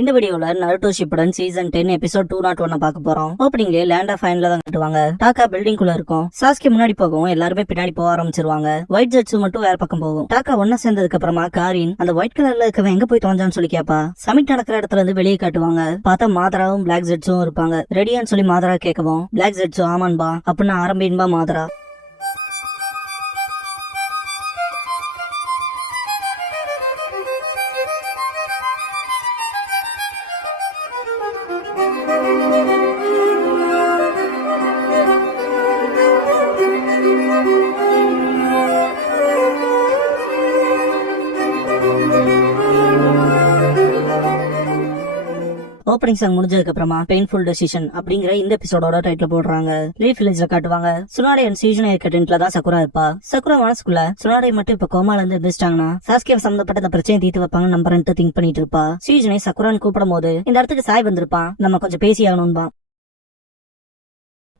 இந்த வீடியோல Naruto Shippuden season 10 episode 201 பார்க்க போறோம். ஓப்பனிங்ல லேண்ட் ஆஃப் ஃபைன்ல தான் கட்டுவாங்க. டாக்கா பில்டிங் குள்ள இருக்கும். சாஸ்கி முன்னாடி போகும், எல்லாருமே பின்னாடி போக ஆரம்பிச்சிருவாங்க. ஒயிட் ஜெட்ஸ் மட்டும் வேற பக்கம் போகும். டாக்கா ஒன்னா சேர்ந்ததுக்கு அப்புறமா காரின் அந்த ஒயிட் கலர்ல இருக்கவன் எங்க போய் தொலைஞ்சான்னு சொல்லி கேப்பா. சமிட் நடக்கிற இடத்துல இருந்து வெளியே காட்டுவாங்க. பார்த்தா மாதராவும் பிளாக் ஜெட்ஸும் இருப்பாங்க. ரெடியான்னு சொல்லி மாதரா கேட்கவும் பிளாக் ஜெட்ஸும் ஆமான்பா அப்படின்னு ஆரம்பின்பா மாதரா. ஓப்பனிங் சாங் முடிஞ்சதுக்கு அப்புறமா பெயின்ஃபுல் டெசிஷன் அப்படிங்கிற இந்த எபிசோடோட டைட்டில் போடுறாங்க. லீஃப் வில்லேஜ்ல காட்டுவாங்க. சுனாடே அண்ட் சீஜன் டென்ட்ல தான் சக்குரா இருப்பா. சக்குரா மனசுக்குள்ள சுனாடே மட்டும் இப்ப கோமால இருந்து எந்திரிச்சிட்டாங்கன்னா சாஸ்கே சம்பந்தப்பட்ட இந்த பிரச்சனை தீர்த்து வைப்பாங்க நம்புறேன்ட்டு திங்க் பண்ணிட்டு இருப்பா. சீஜனை சக்குரான்னு கூப்பிடும் போது இந்த இடத்துக்கு சாய் வந்திருப்பான், நம்ம கொஞ்சம் பேசி ஆகணும்பா.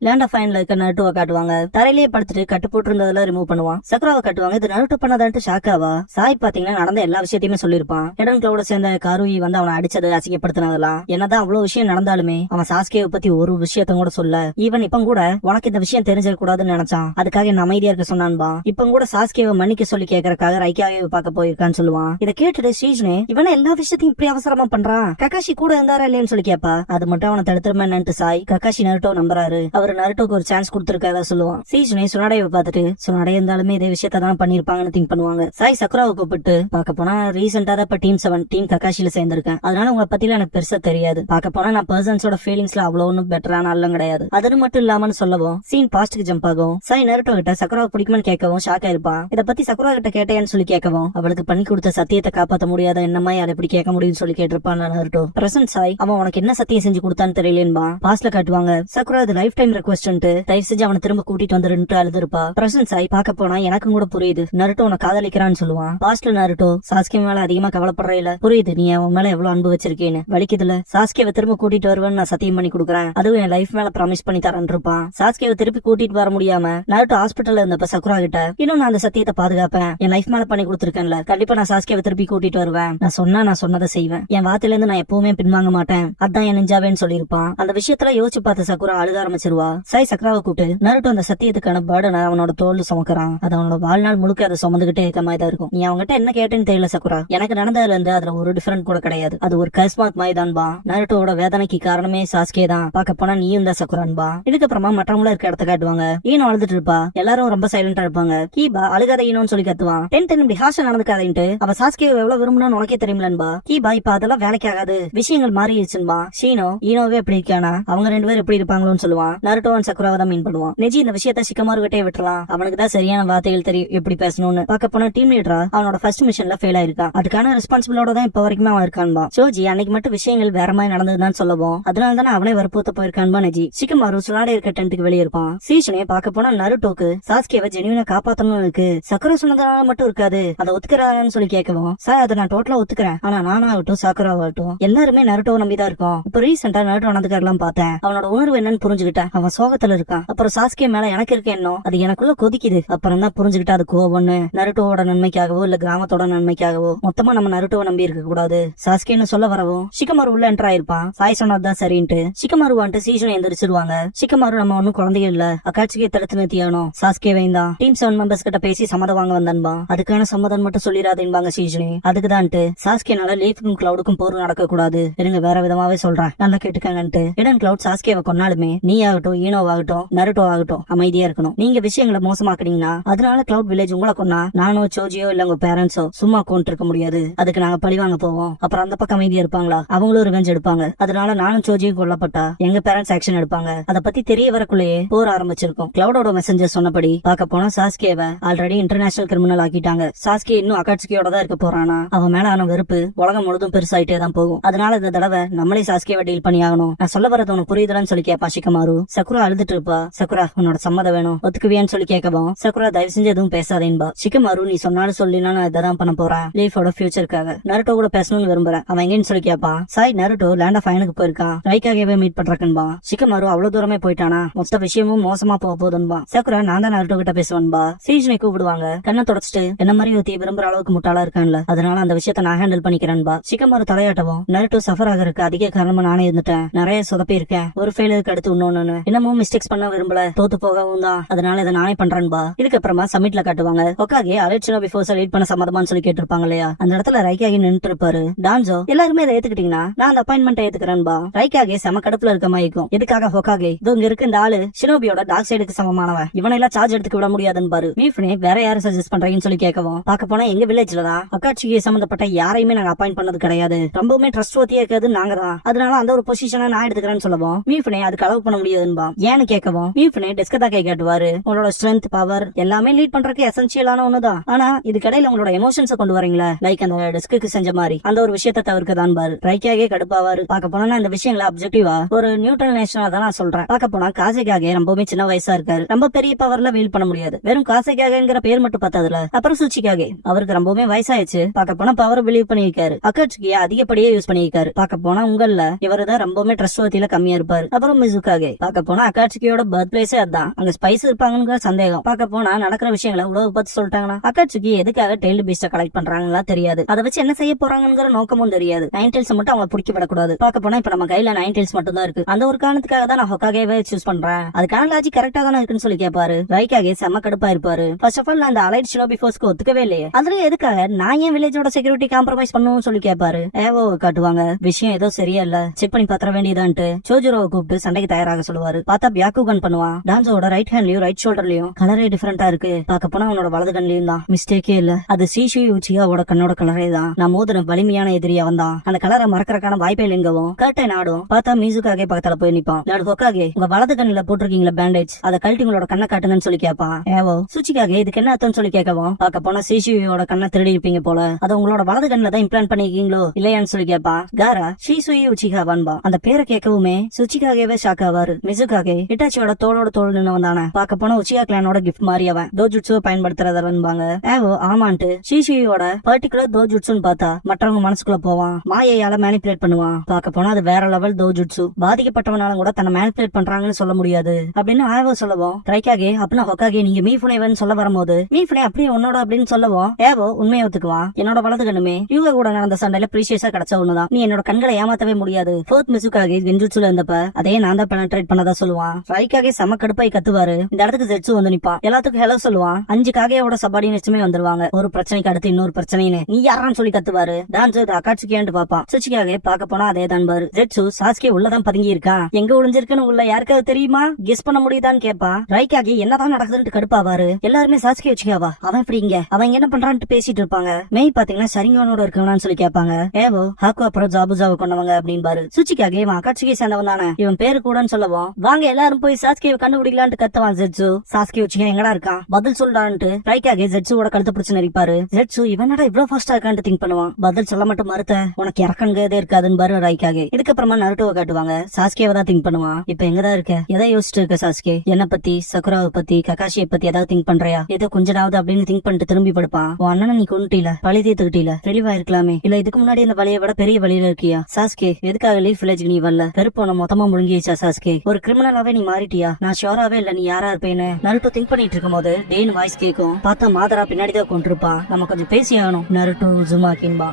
லேண்ட் ஆஃப் ஃபைன்ல இருக்க நருட்டோவை காட்டுவாங்க. தரையிலேயே படுத்துட்டு கட்டு போட்டு இருந்ததுல ரிமூவ் பண்ணுவான். சக்ராவை காட்டுவாங்க. இது நருட்டோ பண்ணதான்ட்டு ஷாக்காவா. சாய் பாத்தீங்கன்னா நடந்த எல்லா விஷயத்தையுமே சொல்லிருப்பான். எடன் கிளோட சேர்ந்த காருயி வந்து அவனை அடிச்சது அசிங்கப்படுத்தினதெல்லாம் என்னதான் அவ்வளவு விஷயம் நடந்தாலுமே அவன் சாஸ்கேவை பத்தி ஒரு விஷயத்த கூட சொல்ல. ஈவன் இப்ப கூட உனக்கு இந்த விஷயம் தெரிஞ்சிட கூடாதுன்னு நினைச்சான். அதுக்காக என்ன அமைதியா இருக்க சொன்னான்பா. இப்ப கூட சாஸ்கேவை மன்னிக்க சொல்லி கேட்கறக்காக ரைக்காவே பார்க்க போயிருக்கான்னு சொல்லுவான். இதை கேட்டுட்டு ஷீஜ்னே இவன எல்லா விஷயத்தையும் இப்படி அவசரமா பண்றான், கக்காஷி கூட இருந்தாரா இல்லையான்னு சொல்லி கேப்பா. அது மட்டும் அவனை தடுத்துருமேன்னு சாய் கக்காஷி நருட்டோ நம்புறாரு. அவர் நருட்டோக்கு ஒரு சான்ஸ் கொடுத்திருக்காதா சொல்லுவான். சீஜனை சுனாடையை பார்த்துட்டு சுனாடை இருந்தாலுமே இதே விஷயத்த தான் பண்ணிருப்பாங்கன்னு திங்க் பண்ணுவாங்க. சாய் சக்குராவை கூப்பிட்டு பார்க்க போனா ரீசெண்டா தான் இப்ப டீம் 7 டீம் கக்காஷில சேர்ந்திருக்கேன். அதனால உங்களை பத்தில எனக்கு பெருசா தெரியாது. பார்க்க போனா நான் பர்சன்ஸோட ஃபீலிங்ஸ்ல அவ்வளவு ஒன்னும் பெட்டரான ஆளும் கிடையாது. அது மட்டும் இல்லாமன்னு சொல்லவும் சீன் பாஸ்டுக்கு ஜம்ப் ஆகும். சாய் நருட்டோ கிட்ட சக்குராவை பிடிக்கும்னு கேட்கவும் ஷாக்கா இருப்பான். இதை பத்தி சக்குரா கிட்ட கேட்டேன்னு சொல்லி கேட்கவும் அவளுக்கு பண்ணி கொடுத்த சத்தியத்தை காப்பாற்ற முடியாத என்னமா அதை எப்படி கேட்க முடியும்னு சொல்லி கேட்டிருப்பான் நருட்டோ. பிரசன்ட் சாய் அவன் உனக்கு என்ன சத்தியம் செஞ்சு கொடுத்தான்னு தெரியலேன்பா. பாஸ்ட்ல காட்டுவாங்க. சக்குரா அது லைஃப் டைம் ரெக்வெஸ்ட் தயவு செஞ்சு அவனை திரும்ப கூட்டிட்டு வந்துருன்னு அழுதுருப்பா. பிரசன்ட் சாய் பார்க்க போனா எனக்கும் கூட புரியுது நருட்டோ உன காதலிக்கிறான்னு சொல்லுவான். பாஸ்ட்ல நருட்டோ சாஸ்கே மேல அதிகமா கவலைப்படுற இல்ல, புரியுது நீ அவன் மேல எவ்வளவு அன்பு வச்சிருக்கேன்னு. வலிக்குதுல சாஸ்கேவை திரும்ப கூட்டிட்டு வருவேன்னு நான் சத்தியம் பண்ணி கொடுக்குறேன், அதுவும் என் லைஃப் மேல ப்ராமிஸ் பண்ணி தரேன் இருப்பான். சாஸ்கேவை திருப்பி கூட்டிட்டு வர முடியாம நருட்டோ ஹாஸ்பிட்டல்ல இருந்தப்ப சக்குரா கிட்ட இன்னும் நான் அந்த சத்தியத்தை பாதுகாப்பேன், என் லைஃப் மேல பண்ணி கொடுத்துருக்கேன்ல, கண்டிப்பா நான் சாஸ்கேவை திருப்பி கூட்டிட்டு வருவேன், நான் சொன்னா நான் சொன்னதை செய்வேன், என் வார்த்தையில இருந்து நான் எப்பவுமே பின்வாங்க மாட்டேன், அதான் என் நெஞ்சாவேன்னு சொல்லியிருப்பான். அந்த விஷயத்துல யோசிச்சு பார்த்த சக்குரா அழுக ஆரம்பிச்சிருவா. சாய் சக்குராவை கூப்பிட்டு நருட்டோ அந்த சத்தியத்துக்கான பர்டனை அவனோட தோல்ல சுமக்கிறான். அது அவனோட வாழ்நாள் முழுக்க அதை சுமந்துகிட்டே இருக்க மாதிரி தான் இருக்கும். நீ அவங்ககிட்ட என்ன கேட்டேன்னு தெரியல சக்குரா, எனக்கு நடந்ததுல இருந்து அதுல ஒரு டிஃபரெண்ட் கூட கிடையாது, அது ஒரு கஸ்மாத் மாதிரி தான்பா. நருட்டோட வேதனைக்கு காரணமே சாஸ்கே தான், பார்க்க போனா நீயும் தான் சக்குரான்பா. இதுக்கப்புறமா மற்றவங்கள இருக்க இடத்த காட்டுவாங்க. ஈனோ அழுதுட்டு இருப்பா. எல்லாரும் ரொம்ப சைலண்டா இருப்பாங்க. கீபா அழுகாத ஈனோன்னு சொல்லி கத்துவான். 10 இப்படி ஹாஷா நடந்துக்காதேன்ட்டு அவ சாஸ்கே எவ்வளவு விரும்பணும்னு உனக்கே தெரியும்லன்பா. கீபா இப்ப அதெல்லாம் வேலைக்கு ஆகாது, விஷயங்கள் மாறிடுச்சுன்பா. ஷீனோ ஈனோவே எப்படி இருக்கானா, அவங்க 2 பேரும் எப்படி இருப்பாங்களோன்னு சொல்லுவான். நருட்டோ அண்ட் சக்குராவை தான் மீன் பண்ணுவான். நெஜி இந்த விஷயத்த சிக்கமாரு கிட்டே விட்டுலாம், அவனுக்கு தான் சரியான வார்த்தைகள் தெரியும் எப்படி பேசணும்னு. பார்க்க போனா டீம் லீடரா அவனோட ஃபர்ஸ்ட் மிஷன்ல ஃபெயில் ஆயிருக்கான். அதுக்கான ரெஸ்பான்சிபிளோட தான் இப்ப வரைக்கும் அவன் இருக்கான்பா. சோஜி அன்னைக்கு மட்டும் விஷயங்கள் வேற மாதிரி நடந்ததுதான் சொல்லவும் அதனால தானே அவனே வற்புறுத்த போயிருக்கான்பா. நெஜி சிக்கமாரு சுனாடே இருக்க டென்ட்டுக்கு வெளியே இருப்பான். சீசனே பார்க்க போனா நருட்டோக்கு சாஸ்கேவை ஜெனுவினா காப்பாத்தணும் இருக்கு, சக்குரா சொன்னதுனால மட்டும் இருக்காது, அதை ஒத்துக்கிறான்னு சொல்லி கேட்கவும் சார் அதை நான் டோட்டலா ஒத்துக்கிறேன், ஆனா நானாகட்டும் சக்குராவாகட்டும் எல்லாருமே நருட்டோ நம்பிதான் இருக்கோம். இப்ப ரீசெண்டா நருட்டோ நடந்துக்காரெல்லாம் பார்த்தேன், அவனோட உணர்வு என்னன்னு புரிஞ்சுக்கிட்டேன், அவன் சோகத்துல இருக்கான். அப்புறம் சாஸ்கே மேல எனக்கு இருக்க எண்ணம் அது எனக்குள்ள கொதிக்குது, அப்புறம் தான் புரிஞ்சுக்கிட்டா அது கோவம்னு. நருட்டோவோட நன்மைக்காகவோ இல்ல கிராமத்தோட நன்மைக்காகவோ மொத்தமா நம்ம நருட்டோவை நம்பி இருக்க கூடாது சாஸ்கேன்னு சொல்ல வரவும் சிக்கமாரு உள்ள என்ட்ரா இருப்பான். சாய் சொன்னதுதான் சரின்ட்டு சிக்கமாரு வந்துட்டு சீசன் எந்திரிச்சிருவாங்க. சிக்கமாரு நம்ம ஒன்னும் குழந்தைகள் இல்ல, அக்காட்சிக்கே தடுத்து நிறுத்தியானோ, சாஸ்கே வைந்தான் டீம் 7 மெம்பர்ஸ் கிட்ட பேசி சம்மதம் வாங்க வந்தான்பா. அதுக்கான சம்மதம் மட்டும் சொல்லிடாதேன்பாங்க சீசனே. அதுக்குதான்ட்டு சாஸ்கேனால லீஃப்க்கும் கிளவுடுக்கும் போர் நடக்க கூடாது, இருங்க வேற விதமாவே சொல்றேன் நல்லா கேட்டுக்காங்கன்ட்டு. இடன் கிளவுட் சாஸ்கேவை கொன்னாலுமே நீ ஆகட்டும் ஈனோவாகட்டும் நருட்டோ ஆகட்டும் அமைதியா இருக்கணும், நீங்க விஷயங்களை மோசமாக்குனீங்கன்னா அதனால கிளவுட் வில்லேஜ் உங்களை கொன்னா நானோ சோஜியோ இல்ல உங்க பேரண்ட்ஸோ சும்மா கொண்டு இருக்க முடியாது, அதுக்கு நாங்க பழி வாங்க போவோம். அப்புறம் அந்த பக்கம் அமைதியா இருப்பாங்களா, அவங்களும் ரிவெஞ்ச் எடுப்பாங்க. அதனால நானும் சோஜியும் கொல்லப்பட்டா எங்க பேரண்ட்ஸ் ஆக்ஷன் எடுப்பாங்க. அதை பத்தி தெரிய வரக்குள்ளேயே போர் ஆரம்பிச்சிருக்கும். கிளவுடோட மெசஞ்சர் சொன்னபடி பார்க்க போனா சாஸ்கேவை ஆல்ரெடி இன்டர்நேஷனல் கிரிமினல் ஆக்கிட்டாங்க. சாஸ்கே இன்னும் அக்காட்சியோட தான் இருக்க போறானா, அவன் மேல ஆன வெறுப்பு உலகம் முழுதும் பெருசாயிட்டே தான் போகும். அதனால இந்த தடவை நம்மளே சாஸ்கேவை டீல் பண்ணி ஆகணும். நான் சொல்ல வரது உனக்கு புரியுதுன்னு சொல்லி கேப்பா சிக்கமாரு. சக்குரா அழுதுட்டு இருப்பா. சக்குரா உன்னோட சம்மதம் வேணும், ஒத்துக்குவியான்னு சொல்லி கேட்கவும் சக்குரா தயவு செஞ்சு எதுவும் பேசாதேன்பா. சிக்கமாரு நீ சொன்னாலும் சொல்லினா நான் இதான் பண்ண போறேன், லீஃபோட ஃபியூச்சருக்காக நருட்டோ கூட பேசணும்னு விரும்புறேன். அவன் எங்கன்னு சொல்லி கேட்பான். சாய் நருட்டோ லேண்ட் ஆஃப் ஃபைனுக்கு போயிருக்கான், ரைக்காகவே மீட் பண்றக்குன்பா. சிக்கமாரு அவ்வளவு தூரமே போயிட்டானா, மொத்த விஷயமும் மோசமா போக போதுன்பா. சக்குரா நான் தான் நருட்டோ கிட்ட பேசுவேன்பா. சீஜனை கூப்பிடுவாங்க. கண்ணை தொடச்சிட்டு என்ன மாதிரி ஒருத்தி விரும்புற அளவுக்கு முட்டாளா இருக்கான்ல, அதனால அந்த விஷயத்த நான் ஹேண்டில் பண்ணிக்கிறேன்பா. சிக்கமாரு தலையாட்டவும் நருட்டோ சஃபர் ஆகிறதுக்கு அதிக காரணமா நானே இருந்துட்டேன், நிறைய சொதப்பி இருக்கேன், ஒரு ஃபெயிலுக்கு அடுத்து இன்னொன்னு இன்னமும் மிஸ்டேக்ஸ் பண்ண விரும்பல, தோத்து போகவும் தான், அதனால இதை நானே பண்றேன்பா. இதுக்கப்புறமா சமிட்ல காட்டுவாங்க. ஹொகாகே அலெக்சினோ பிஃபோர்ஸ் லீட் பண்ண சம்மதமான்னு சொல்லி கேட்டிருப்பாங்க இல்லையா, அந்த இடத்துல ரைக்காகி நின்று இருப்பாரு. டான்சோ எல்லாருமே இதை ஏத்துக்கிட்டீங்கன்னா நான் அந்த அப்பாயின்மெண்ட் ஏத்துக்கிறேன்பா. ரைக்காகே செம கடுப்புல இருக்க மாதிரி இருக்கும். எதுக்காக ஹொகாகே இதோ இங்க இருக்கு இந்த ஆளு ஷினோபியோட டார்க் சைடுக்கு சமமானவன், இவனை எல்லாம் சார்ஜ் எடுத்துக்க விட முடியாதுன்னு பாரு. மீஃப்னே வேற யாரும் சஜஸ்ட் பண்றீங்கன்னு சொல்லி கேட்கவும் பார்க்க போனா எங்க வில்லேஜ்ல தான் அக்காட்சிக்கு சம்பந்தப்பட்ட யாரையுமே நாங்க அப்பாயிண்ட் பண்ணது கிடையாது, ரொம்பவுமே ட்ரஸ்ட் வத்தியா இருக்கிறது நாங்க தான், அதனால அந்த ஒரு பொசிஷனை நான் எடுத்துக்கிறேன்னு சொல்லவும் மீஃப்னே அதுக்கு அளவு பண்ண முடியாதுன்பா. ஏன்னு கேட்கவும் மீஃப்னே டெஸ்க தான் கை காட்டுவாரு. உங்களோட ஸ்ட்ரென்த் பவர் எல்லாமே லீட் பண்றதுக்கு எசென்சியலான ஒண்ணுதான், ஆனா இது கடையில உங்களோட எமோஷன்ஸை கொண்டு வரீங்களா, லைக் அந்த டெஸ்க்கு செஞ்ச மாதிரி அந்த ஒரு விஷயத்தை தவிர்க்க தான் பாரு. ரைக்காகே கடுப்பாவாரு. பார்க்க போனா இந்த விஷயங்களை அப்ஜெக்டிவா ஒரு நியூட்ரல் நேஷனா தான் நான் சொல்றேன். பார்க்க போனா காசேகாகே ரொம்பவே சின்ன வயசா இருக்காரு, ரொம்ப பெரிய பவர்ல வீல் பண்ண முடியாது, வெறும் காசேகாகங்கிற பேர் மட்டும் பார்த்ததுல. அப்புறம் சுச்சிகாகே அவருக்கு ரொம்பவே வயசாயிடுச்சு, பார்க்க போனா பவர் பிலீவ் பண்ணிருக்காரு, அக்காட்சியை அதிகப்படியே யூஸ் பண்ணிருக்காரு. பார்க்க போனா உங்கள இவரு தான் ரொம்பவே ட்ரஸ்ட் வத்தியில கம்மியா இருப்பாரு. அப்புறம் மிசுகாகே பார்க்க போனா அக்காட்சியோட பர்த் பிளேஸே அதான், அங்க ஸ்பைஸ் இருப்பாங்கிற சந்தேகம். பார்க்க போனா நடக்கிற விஷயங்களை உலக பத்தி சொல்லிட்டாங்கன்னா அக்காட்சிக்கு எதுக்காக டெய்ல்டு பீஸ்ட கலெக்ட் பண்றாங்களா தெரியாது, அதை வச்சு என்ன செய்ய போறாங்கிற நோக்கமும் தெரியாது. நைன் டெயில்ஸ் மட்டும் அவங்க பிடிக்கப்படக்கூடாது. பார்க்க போனா இப்ப நம்ம கையில நைன் டெயில்ஸ் மட்டும் தான் இருக்கு, அந்த ஒரு காரணத்துக்காக தான் நான் ஹொகாகேவே சூஸ் பண்றேன், அதுக்கான லாஜிக் கரெக்டா தானே இருக்குன்னு சொல்லி கேட்பாரு. ரைக்காகே செம்ம கடுப்பா இருப்பாரு. ஃபர்ஸ்ட் ஆஃப் ஆல் நான் அந்த அலைட் ஷினோபி ஃபோர்ஸ்க்கு ஒத்துக்கவே இல்லையே, அதுல எதுக்காக நான் ஏன் வில்லேஜோட செக்யூரிட்டி காம்ப்ரமைஸ் பண்ணுவோம் சொல்லி கேட்பாரு. ஏவோ காட்டுவாங்க விஷயம் ஏதோ சரியா இல்ல, செக் பண்ணி பாத்திர வேண்டியதான்ட்டு சோஜுரோவை கூப்பிட்டு சண்டைக்கு தயாராக சொல்லுவாரு. பார்த்தா பியாக்குகன் பண்ணுவான். டான்சோட ரைட் ஹேண்ட்லயும் ரைட் ஷோல்டர்லயும் கலரே டிஃபரெண்டா இருக்கு, பார்க்க போனா அவனோட வலது கண்லயும் தான், மிஸ்டேக்கே இல்ல, அது சீஷி உச்சியாவோட கண்ணோட கலரே தான், நான் மோதின வலிமையான எதிரி அவன் தான், அந்த கலரை மறக்கறக்கான வாய்ப்பே இல்லைங்கவும் கர்ட்டை நாடும். பார்த்தா மிசுகாகே பக்கத்துல போய் நிப்பான். லார்டு ஹொகாகே உங்க வலது கண்ணில போட்டிருக்கீங்களா பேண்டேஜ், அதை கழட்டி உங்களோட கண்ணை காட்டுங்கன்னு சொல்லி கேட்பான். ஏவோ சுச்சிகாகே இதுக்கு என்ன அர்த்தம் சொல்லி கேட்கவும் பார்க்க போனா சீஷியோட கண்ணை திருடி இருப்பீங்க போல, அதை உங்களோட வலது கண்ணில தான் இம்ப்ளான்ட் பண்ணிருக்கீங்களோ இல்லையான்னு சொல்லி கேட்பான். காரா ஷீசுயி உச்சிகாவான்பா. அந்த பேரை கேட்கவுமே சுச்சிகாகவே ஷாக் ஆவாரு. மிசுகாகே இட்டாச்சியோட தோளோட தோல் நின்னவன் தானே, பார்க்க போனா உச்சிகா கிளானோட கிஃப்ட் மாதிரி அவன் டோஜுட்சுவை பயன்படுத்துறதவன்பாங்க. ஏவோ ஆமான்ட்டு ஷீஷியோட பர்டிகுலர் டோஜுட்சுன்னு பார்த்தா மற்றவங்க மனசுக்குள்ள போவான், மாயையால மேனிபுலேட் பண்ணுவான். பார்க்க போனா அது வேற லெவல் டோஜுட்சு, பாதிக்கப்பட்டவனால கூட தன்னை மேனிபுலேட் பண்றாங்கன்னு சொல்ல முடியாது அப்படின்னு ஆவோ சொல்லவும் ரைக்காகே அப்படின்னா ஹொகாகே நீங்க மீஃபுனேவன் சொல்ல வரும்போது மீஃபுனே அப்படியே உன்னோட அப்படின்னு சொல்லவும் ஏவோ உண்மையை ஒத்துக்குவான். என்னோட வலது கண்ணுமே யூகா கூட நடந்த சண்டையில ப்ரீஷியஸா கிடைச்ச ஒண்ணுதான், நீ என்னோட கண்களை ஏமாத்தவே முடியாது. ஃபோர்த் மிசுகாகே கென்ஜுட்சுல இருந்தப்ப அதே நான் தான் பெனட்ரேட் பண்ணதா சொல்லுவான். ரைக்காகே செம கடுப்பாய் கத்துவாரு. இந்த இடத்துக்கு ஜெட்சு வந்து நிப்பான், எல்லாத்துக்கும் ஹலோ சொல்லுவான். 5 காகேயோட சபார்டினேட்ஸுமே வந்துருவாங்க, ஒரு பிரச்சனைக்கு அடுத்து இன்னொரு பிரச்சனைன்னு நீ யாரான்னு சொல்லி கத்துவாரு. டான்ஸ் அக்காட்சிக்கேன்னு பாப்பான். சுச்சிகாகே பார்க்க போனா அதே தான் பாரு. ஜெட்சு சாஸ்கே உள்ளதான் பதுங்கி இருக்கான், எங்க ஒளிஞ்சிருக்குன்னு உள்ள யாருக்காவது தெரியுமா, கெஸ் பண்ண முடியுதான்னு கேட்பான். ரைக்காகே என்னதான் நடக்குதுன்னு கடுப்பாவாரு. எல்லாருமே சாஸ்கே உச்சிகாவா, அவன் எப்படி இங்க, அவன் என்ன பண்றான்னு பேசிட்டு இருப்பாங்க. மெய் பாத்தீங்கன்னா சரிங்கவனோட இருக்கவனான்னு சொல்லி கேட்பாங்க. ஏவோ ஹாக்கு அப்புறம் ஜாபுஜாவை கொண்டவங்க அப்படின்னு பாரு. சுச்சிகாகே இவன் அக்காட்சிக்கு சேர்ந்தவன் தானே, இவன் பேரு கூடன்னு சொல்லவும் வாங்க எல்லாரும் போய் சாஸ்கேவை கண்டுபிடிக்கலான்ட்டு கத்துவான் ஜெட்சு. சாஸ்கே உச்சிகா எங்கடா இருக்கான் பதில் சொல்றான்ட்டு ரைக்காகே ஜெட்சுவோட கழுத்து பிடிச்சு நெரிப்பாரு. ஜெட்சு இவனடா இவ்வளவு ஃபாஸ்டா இருக்கான்னு திங்க் பண்ணுவான். பதில் சொல்ல மட்டும் மறுத்த உனக்கு இறக்கணுங்கதே இருக்காதுன்னு பாரு ரைக்காகே. இதுக்கப்புறமா நருட்டோவை காட்டுவாங்க. சாஸ்கேவை தான் திங்க் பண்ணுவான். இப்ப எங்கதான் இருக்க, எதை யோசிச்சுட்டு இருக்க சாஸ்கே, என்ன பத்தி சக்குராவை பத்தி ககாஷியை பத்தி ஏதாவது திங்க் பண்றியா, ஏதோ கொஞ்சமாவது அப்படின்னு திங்க் பண்ணிட்டு திரும்பி படுப்பான். உன் அண்ணனை நீ கொண்டுட்டீல, பழி தீர்த்துக்கிட்டீல, தெளிவா இருக்கலாமே, இல்ல இதுக்கு முன்னாடி இந்த வழியை விட பெரிய வழியில இருக்கியா சாஸ்கே, எதுக்காக லீஃப் வில்லேஜ் நீ வரல, பெருப்போன மொத்தமா முழுங்கிச்சா சாஸ்கே, ஒரு கிரிமினலாவே நீ மாறிட்டியா, நான் ஷோராவே இல்ல நீ யாரா இருப்பேன்னு நருட்டோ திங்க் பண்ணிட்டு இருக்கும் போது டேன் வாய்ஸ் கேட்கும். பார்த்தா மாதரா பின்னாடிதான் கொண்டிருப்பான். நம்ம கொஞ்சம் பேசி ஆகணும் நருட்டோ ஜுமாக்கின்பா.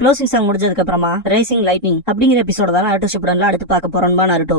க்ளோசிங் சாங் முடிஞ்சதுக்கு அப்புறமா ரேசிங் லைட்னிங் அப்படிங்கிற எபிசோட தான் அடுத்த ஷிப்டன்ல அடுத்து பார்க்க போறோம்பா நருட்டோ.